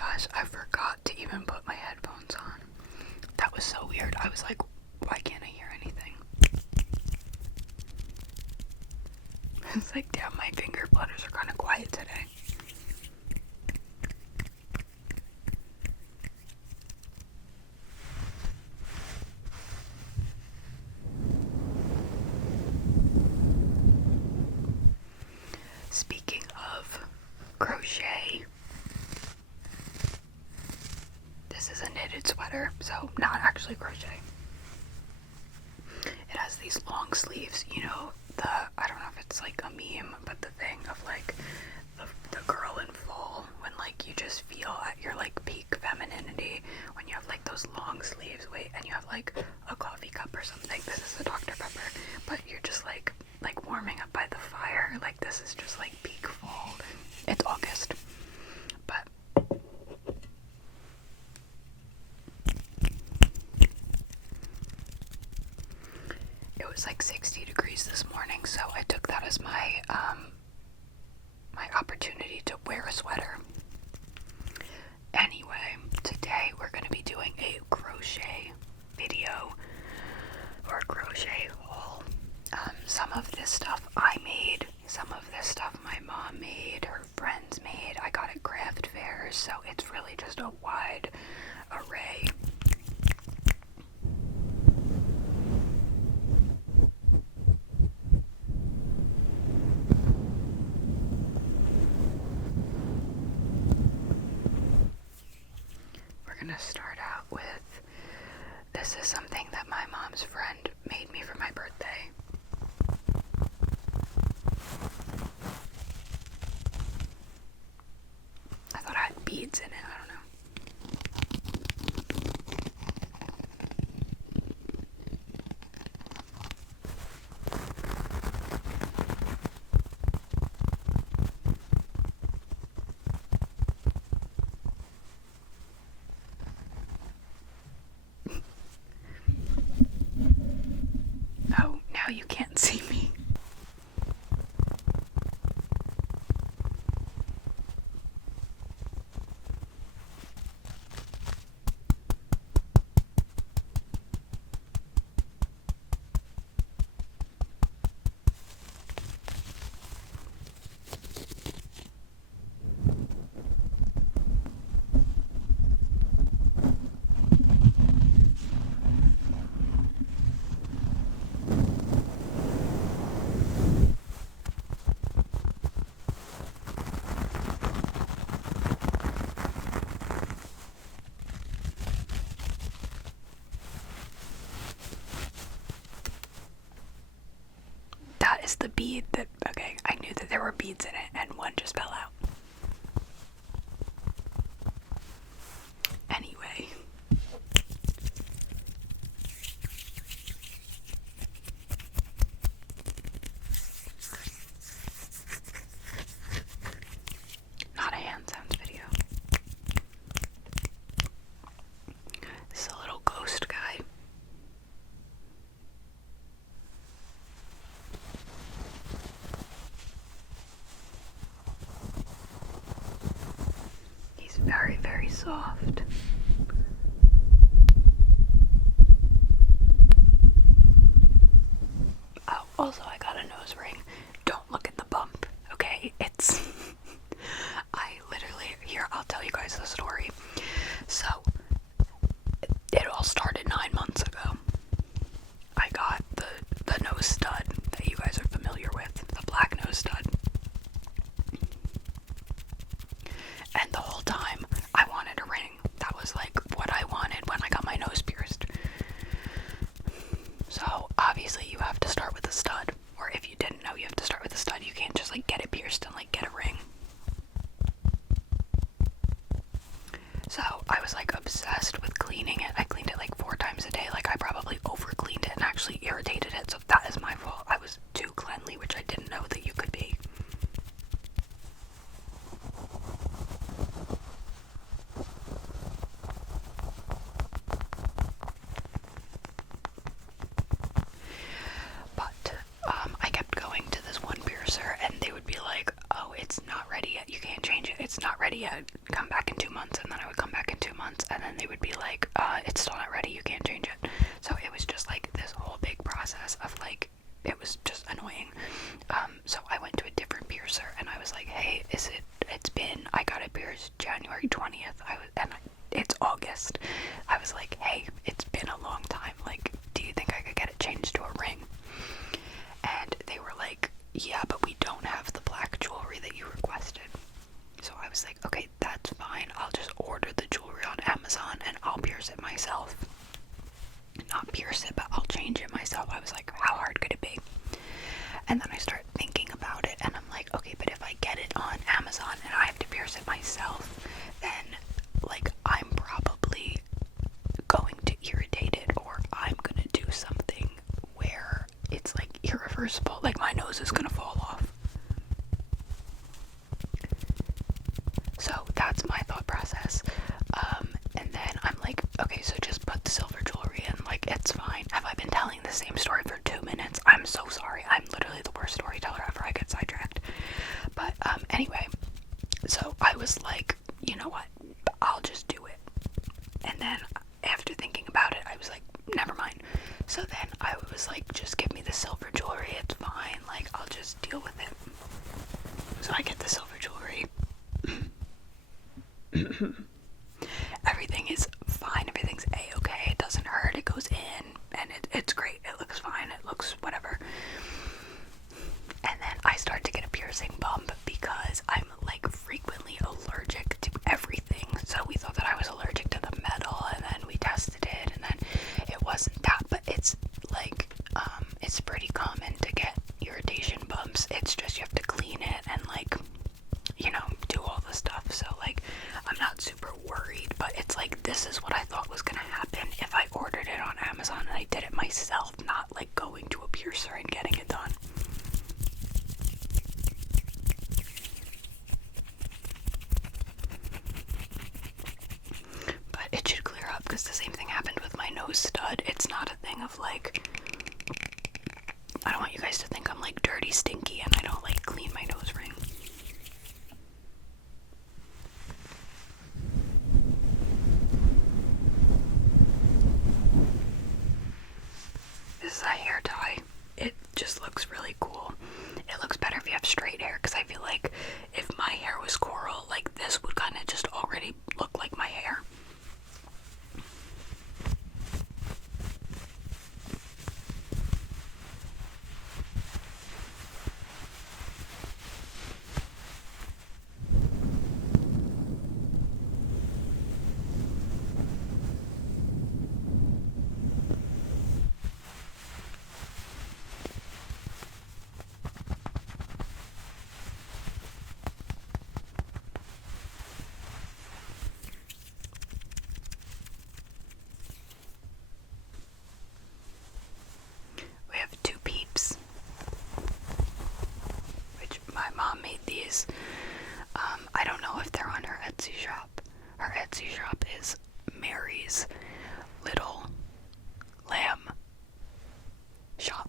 gosh, I forgot to even put my headphones on. That was so weird. I was like, why can't I hear anything? It's like, damn, my finger flutters are kind of quiet today. Speaking of crochet, this is a knitted sweater, so not actually crochet. It has these long sleeves, you know, I don't know if it's like a meme, but the thing of like the girl in fall, when like you just feel at your like peak femininity, when you have like those long sleeves, and you have like a coffee cup or something. This is a Dr. Pepper, but you're just like warming up by the fire. Like, this is just like peak fall. It's August, but it was like 60 degrees this morning, so I took that as my my opportunity to wear a sweater. Anyway, today we're going to be doing a crochet video, or a crochet haul. Some of this stuff I made, some of this stuff my mom made, her friends made. I got at craft fairs, so it's really just a wide array. We're gonna start out with, this is something that my mom's friend made me for my birthday. I thought I had beads in it, I don't know. Oh, now you can't see me. That is the bead that, okay, I knew that there were beads in it and one just fell out. Anyway. Not a hand sounds video. This is a little ghost guy. He's very, very soft. Oh, also I got a nose ring. Don't look at the bump, okay? It's I literally, here, I'll tell you guys the story. So, it all started 9 months ago. I got the nose stud that you guys are familiar with, the black nose stud. And the whole time, I wanted a ring. That was like what I wanted when I got my nose pierced. So, obviously you have to start with a stud. Or if you didn't know, you have to start with a stud. You can't just like get it pierced and like get a ring. So, I was like obsessed with cleaning it. I cleaned it like 4 times a day. Like, I probably over cleaned it and actually irritated it. So that is my fault. I was too cleanly, which I didn't know that you could be. But I kept going to this one piercer and they would be like, oh, it's not ready yet. You can't change it. It's not ready yet. Come back in 2 months. months, and then I would come back in 2 months, and then they would be like, it's still not ready, you can't change it. So it was just like this whole big process of like, it was just annoying. So I went to a different piercer, and I was like, hey, I got it pierced January 20th, it's August. I was like, hey, it's been a long time, like, do you think I could get it changed to a ring? And they were like, yeah, but we don't have the black jewelry that you requested. So I was like, okay, that's fine, I'll just order the jewelry on Amazon and I'll pierce it myself. Not pierce it, but I'll change it myself. I was like, how hard could it be? And then I started thinking about it, and I'm like, okay, but if I get it on Amazon and I have to pierce it myself, then like I'm probably going to irritate it, or I'm gonna do something where it's like irreversible, like my nose is gonna fall off. So that's my thought process. And then I'm like, okay, so just put the silver jewelry in, like, it's fine. Have I been telling the same story for 2 minutes? I'm so sorry. I'm literally the worst storyteller ever. I get sidetracked. But anyway, so I was like, you know what? I'll just do it. And then after thinking about it, I was like, never mind. So then I was like, just give me the silver jewelry. It's fine. Like, I'll just deal with it. So I get the silver jewelry. Everything is fine, everything's a-okay, it doesn't hurt, it goes in, and it's great, it looks fine, it looks whatever. And then I start to get a piercing bump because I'm like frequently allergic to everything. So we thought that I was allergic to the metal, and then we tested it, and then it wasn't that, but it's like, it's pretty common to get irritation bumps. It's just you have to clean it and like, you know, do all the stuff. So like, I'm not super worried, but it's like, this is what I thought was gonna happen if I ordered it on Amazon and I did it myself, not like going to a piercer and getting it done. But it should clear up, because the same thing happened with my nose stud. It's not a thing of like, I don't want you guys to think I'm like dirty, stinky, and I don't like clean my nose ring. This is a hair tie. It just looks really cool. It looks better if you have straight hair, because I feel like if my hair was coral, like this would kind of just already look like my hair. We have two peeps, which my mom made these. I don't know if they're on her Etsy shop. Her Etsy shop is Mary's Little Lamb Shop,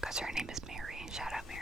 because her name is Mary. Shout out Mary.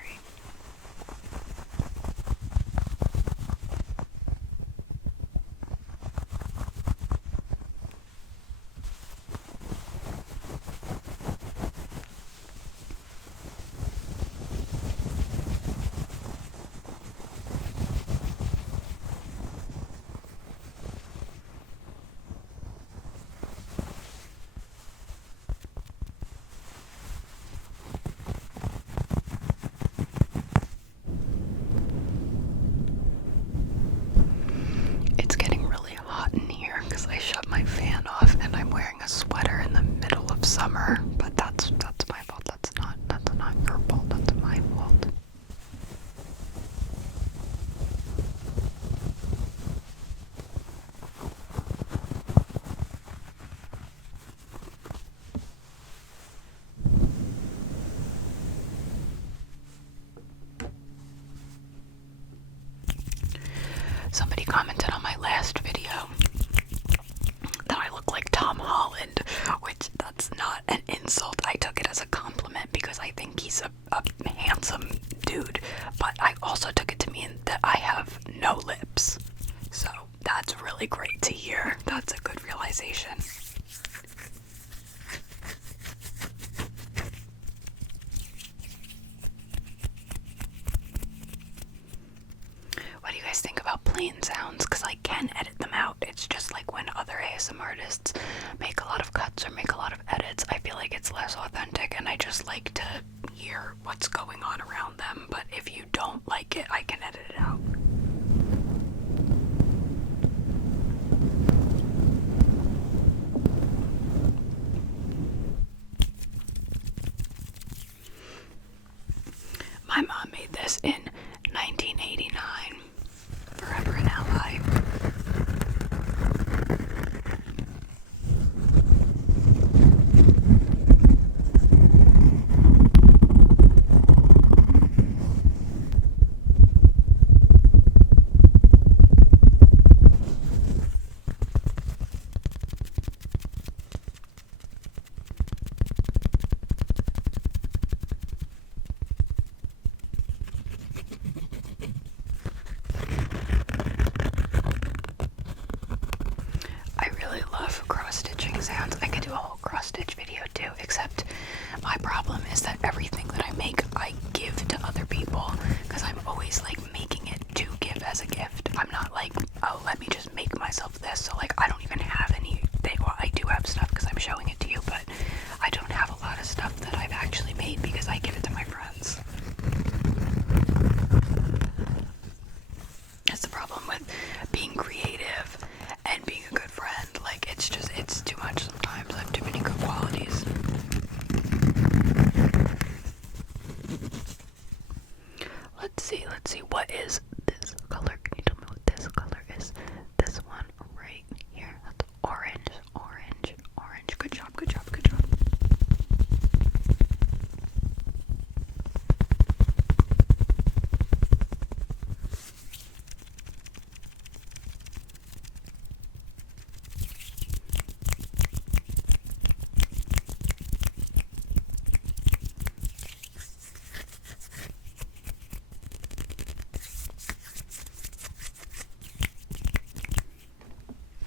It's getting really hot in here because I shut my fan off and I'm wearing a sweater in the middle of summer, but that's my fault. That's not your fault. That's my fault. Somebody commented on my last video that I look like Tom Holland, which that's not an insult. I took it as a compliment because I think he's a handsome dude, but I also took it to mean that I have no lips. So that's really great to hear. That's a good realization. What do you guys think about plain sounds? Because I can edit them out. It's just like when other ASMR artists make a lot of cuts or make a lot of edits, I feel like it's less authentic, and I just like to hear what's going on around them. But if you don't like it, I can edit it out. My mom made this in 1989. Forever an ally. I really love cross-stitching sounds. I could do a whole cross-stitch video too, except my problem is that everything that I make, I give to other people, because I'm always like making it to give as a gift. I'm not like, oh, let me just make myself this. So like, I don't even have anything. Well, I do have stuff because I'm showing it to you, but I don't have a lot of stuff that I've actually made because I give it to my friends. That's the problem with being creative and being a good friend. Like, it's too much sometimes. I have too many good qualities. Let's see, what is this color? Can you tell me what this color is? This one right here. That's orange. Good job.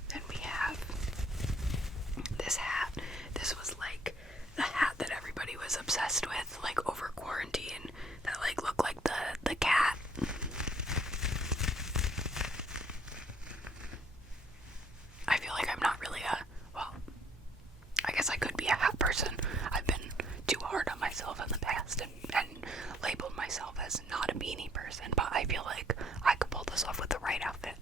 Then we have this hat. This was like the hat that everybody was obsessed with, like over quarantine, that like looked like the cat. I feel like I'm not really I guess I could be a hat person. I've been too hard on myself in the past and labeled myself as not a beanie person, but I feel like I could pull this off with the right outfit.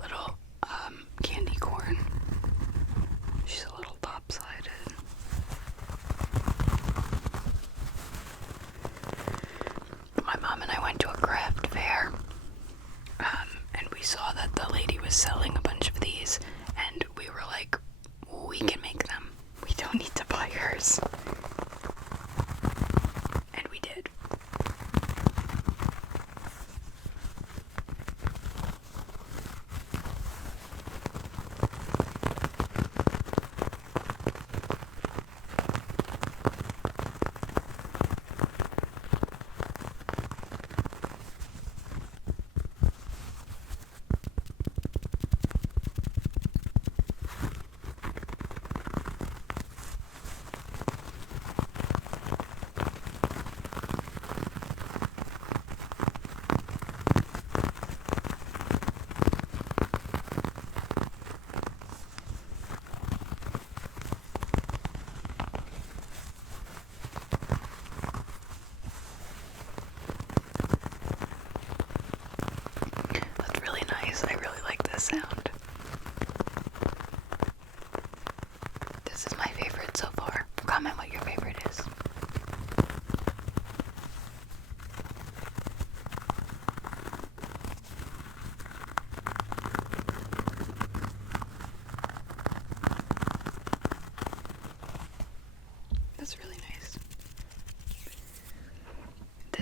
Little candy corn. She's a little lopsided. My mom and I went to a craft fair, and we saw that the lady was selling a bunch of these, and we were like, we can make them. We don't need to buy hers. And we did.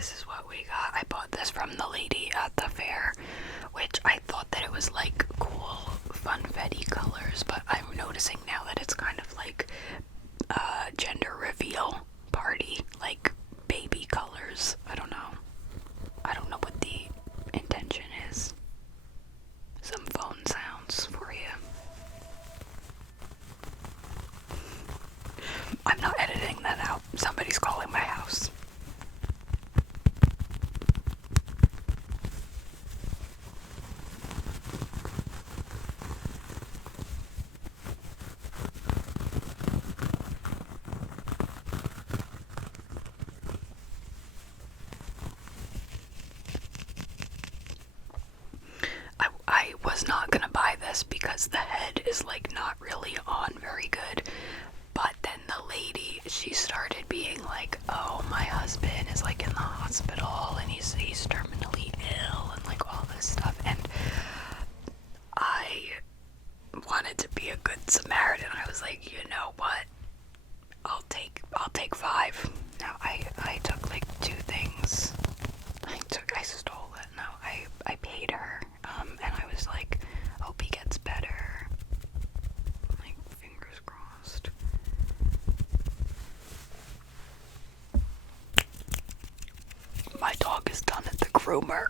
this is what we got. I bought this from the lady at the fair, which I thought that it was like cool funfetti colors, but I'm noticing now that it's kind of like gender reveal party, like baby colors. I don't know what the intention is. Some phone sounds for you. I'm not editing that out. Somebody's calling my house. I was not gonna buy this because the head is like not really on very good. But then the lady, she started being like, oh, my husband is like in the hospital and he's terminally ill and like all this stuff. And I wanted to be a good Samaritan. I was like, you know what? I'll take 5. Now I took like 2 things. I stole it. No, I paid her. And I was like, hope he gets better. Like, fingers crossed. My dog is done at the groomer.